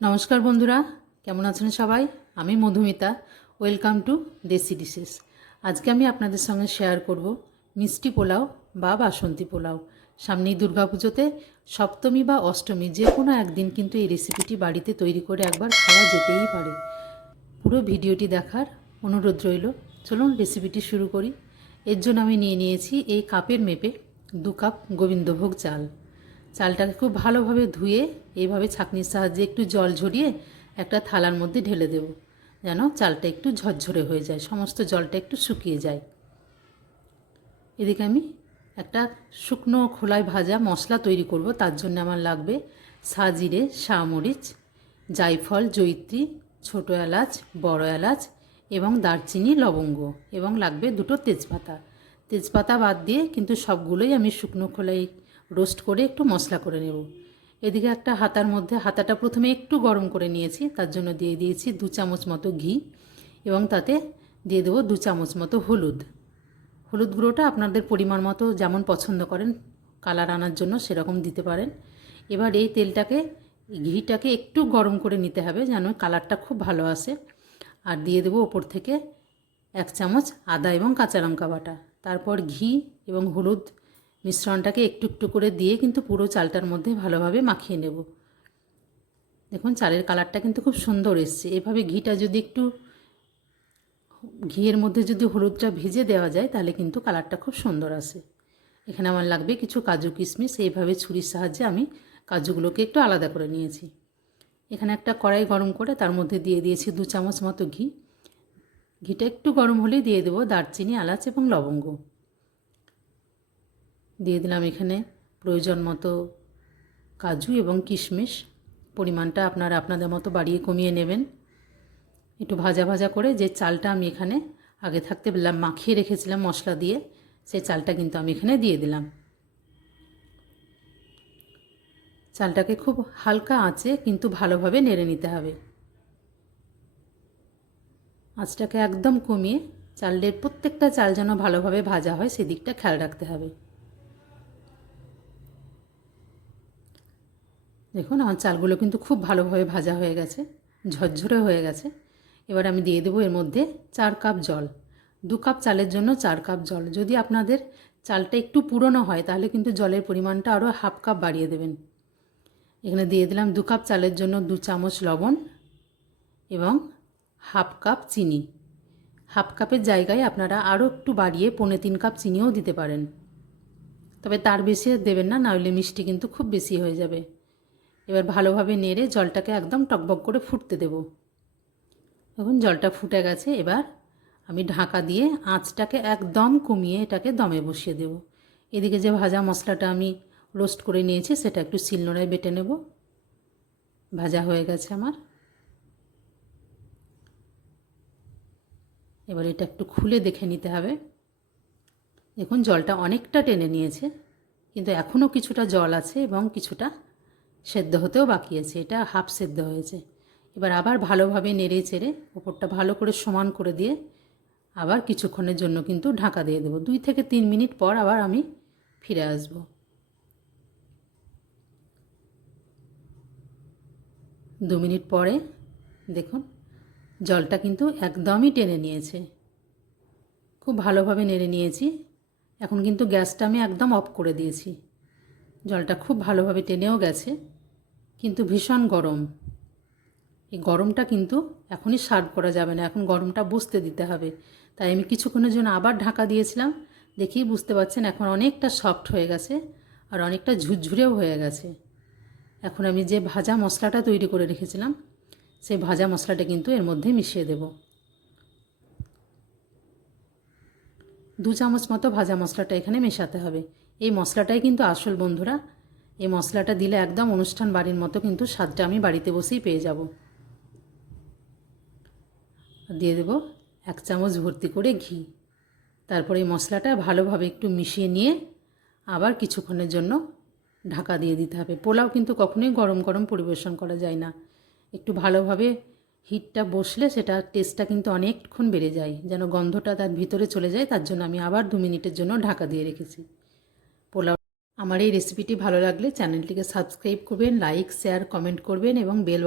নমস্কার বন্ধুরা, কেমন আছেন সবাই? আমি Madhumita, welcome to Desi dishes. আজকে আমি আপনাদের সঙ্গে শেয়ার করব মিষ্টি পোলাও বা বাসন্তী পোলাও। সামনেই দুর্গাপুজোতে সপ্তমী বা অষ্টমী, যে কোনো একদিন কিন্তু এই রেসিপিটি বাড়িতে তৈরি করে একবার খাওয়া যেতেই পারে। পুরো ভিডিওটি দেখার অনুরোধ রইল। চলুন রেসিপিটি শুরু করি। এর জন্য আমি নিয়ে নিয়েছি এই কাপের মেপে দু কাপ গোবিন্দভোগ চাল। চালটাকে খুব ভালোভাবে ধুয়ে এইভাবে ছাঁকনির সাহায্যে একটু জল ঝরিয়ে একটা থালার মধ্যে ঢেলে দেব, যেন চালটা একটু ঝরঝরে হয়ে যায়, সমস্ত জলটা একটু শুকিয়ে যায়। এদিকে আমি একটা শুকনো খোলায় ভাজা মশলা তৈরি করব, তার জন্য আমার লাগবে সাজিরে শামরিচ জায়ফল জৈত্রী ছোটো এলাচ, বড় এলাচ এবং দারচিনি, লবঙ্গ এবং লাগবে দুটো তেজপাতা। তেজপাতা বাদ দিয়ে কিন্তু সবগুলোই আমি শুকনো খোলায় রোস্ট করে একটু মশলা করে নেব। এদিকে একটা হাতার মধ্যে হাতাটা প্রথমে একটু গরম করে নিয়েছি, তার জন্য দিয়ে দিয়েছি দু চামচ মতো ঘি এবং তাতে দিয়ে দেবো দু চামচ মতো হলুদ। হলুদ গুঁড়োটা আপনাদের পরিমাণ মতো যেমন পছন্দ করেন, কালার আনার জন্য সেরকম দিতে পারেন। এবার এই তেলটাকে, ঘিটাকে একটু গরম করে নিতে হবে যেন কালারটা খুব ভালো আসে। আর দিয়ে দেবো ওপর থেকে এক চামচ আদা এবং কাঁচা লঙ্কা বাটা। তারপর ঘি এবং হলুদ মিশ্রণটাকে একটু একটু করে দিয়ে কিন্তু পুরো চালটার মধ্যে ভালোভাবে মাখিয়ে নেব। দেখুন, চালের কালারটা কিন্তু খুব সুন্দর এসছে। এভাবে ঘিটা যদি একটু ঘিয়ের মধ্যে যদি হলুদটা ভেজে দেওয়া যায়, তাহলে কিন্তু কালারটা খুব সুন্দর আসে। এখানে আমার লাগবে কিছু কাজু কিশমিশ। এইভাবে ছুরির সাহায্যে আমি কাজুগুলোকে একটু আলাদা করে নিয়েছি। এখানে একটা কড়াই গরম করে তার মধ্যে দিয়ে দিয়েছি দু চামচ মতো ঘি। ঘিটা একটু গরম হলেই দিয়ে দেবো দারচিনি, এলাচ এবং লবঙ্গ। দিয়ে দিলাম এখানে প্রয়োজন মতো কাজু এবং কিশমিশ। পরিমাণটা আপনারা আপনাদের মতো বাড়িয়ে কমিয়ে নেবেন। একটু ভাজা ভাজা করে যে চালটা আমি এখানে আগে থাকতে মাখিয়ে রেখেছিলাম মশলা দিয়ে, সেই চালটা কিন্তু আমি এখানে দিয়ে দিলাম। চালটাকে খুব হালকা আঁচে কিন্তু ভালোভাবে নেড়ে নিতে হবে। আঁচটাকে একদম কমিয়ে চালের প্রত্যেকটা চাল যেন ভালোভাবে ভাজা হয়, সেদিকটা খেয়াল রাখতে হবে। দেখুন, আমার চালগুলো কিন্তু খুব ভালোভাবে ভাজা হয়ে গেছে, ঝরঝরে হয়ে গেছে। এবার আমি দিয়ে দেবো এর মধ্যে চার কাপ জল। দু কাপ চালের জন্য চার কাপ জল। যদি আপনাদের চালটা একটু পুরনো হয়, তাহলে কিন্তু জলের পরিমাণটা আরও হাফ কাপ বাড়িয়ে দেবেন। এখানে দিয়ে দিলাম দু কাপ চালের জন্য দু চামচ লবণ এবং হাফ কাপ চিনি। হাফ কাপের জায়গায় আপনারা আরও একটু বাড়িয়ে পৌনে তিন কাপ চিনিও দিতে পারেন। তবে তার বেশি দেবেন না নাহলে মিষ্টি কিন্তু খুব বেশি হয়ে যাবে। এবার ভালোভাবে নেড়ে জলটাকে একদম টকবক করে ফুটতে দেব। এখন জলটা ফুটে গেছে। এবার আমি ঢাকা দিয়ে আঁচটাকে একদম কমিয়ে এটাকে দমে বসিয়ে দেব। এদিকে যে ভাজা মশলাটা আমি রোস্ট করে নিয়েছি, সেটা একটু শিলনোড়ায় বেটে নেব। ভাজা হয়ে গেছে আমার। এবার এটা একটু খুলে দেখে নিতে হবে। দেখুন, জলটা অনেকটা টেনে নিয়েছে, কিন্তু এখনও কিছুটা জল আছে এবং কিছুটা সেদ্ধ হতেও বাকি আছে, এটা হাফ সেদ্ধ হয়েছে। এবার আবার ভালোভাবে নেড়ে চেড়ে ওপরটা ভালো করে সমান করে দিয়ে আবার কিছুক্ষণের জন্য কিন্তু ঢাকা দিয়ে দেবো। দুই থেকে তিন মিনিট পর আবার আমি ফিরে আসব। দু মিনিট পরে দেখুন, জলটা কিন্তু একদমই টেনে নিয়েছে। খুব ভালোভাবে নেড়ে নিয়েছি। এখন কিন্তু গ্যাসটা আমি একদম অফ করে দিয়েছি। জলটা খুব ভালোভাবে টেনেও গেছে। কিন্তু ভীষণ গরম। এই গরমটা কিন্তু এখনই সার্ভ করা যাবে না, এখন গরমটা বুঝতে দিতে হবে। তাই আমি কিছুক্ষণের জন্য আবার ঢাকা দিয়েছিলাম দেখি বুঝতে পারছেন এখন অনেকটা সফট হয়ে গেছে আর অনেকটা ঝুরঝুরেও হয়ে গেছে। এখন আমি যে ভাজা মশলাটা তৈরি করে রেখেছিলাম, সেই ভাজা মশলাটা কিন্তু এর মধ্যে মিশিয়ে দেব। দু চামচ মতো ভাজা মশলাটা এখানে মেশাতে হবে। এই মশলাটাই কিন্তু আসল বন্ধুরা এই মশলাটা দিলে একদম অনুষ্ঠান বাড়ির মতো কিন্তু স্বাদটা আমি বাড়িতে বসেই পেয়ে যাব। দিয়ে দেব এক চামচ ভর্তি করে ঘি। তারপরে এই মশলাটা ভালোভাবে একটু মিশিয়ে নিয়ে আবার কিছুক্ষণের জন্য ঢাকা দিয়ে দিতে হবে। পোলাও কিন্তু কখনোই গরম গরম পরিবেশন করা যায় না। একটু ভালোভাবে হিটটা বসলে সেটা টেস্টটা কিন্তু অনেকক্ষণ বেড়ে যায়। যেন গন্ধটা তার ভিতরে চলে যায়, তার জন্য আমি আবার দু মিনিটের জন্য ঢাকা দিয়ে রেখেছি। আমার এই রেসিপিটি ভালো লাগলে চ্যানেলটিকে সাবস্ক্রাইব করবেন লাইক শেয়ার কমেন্ট করবেন এবং বেল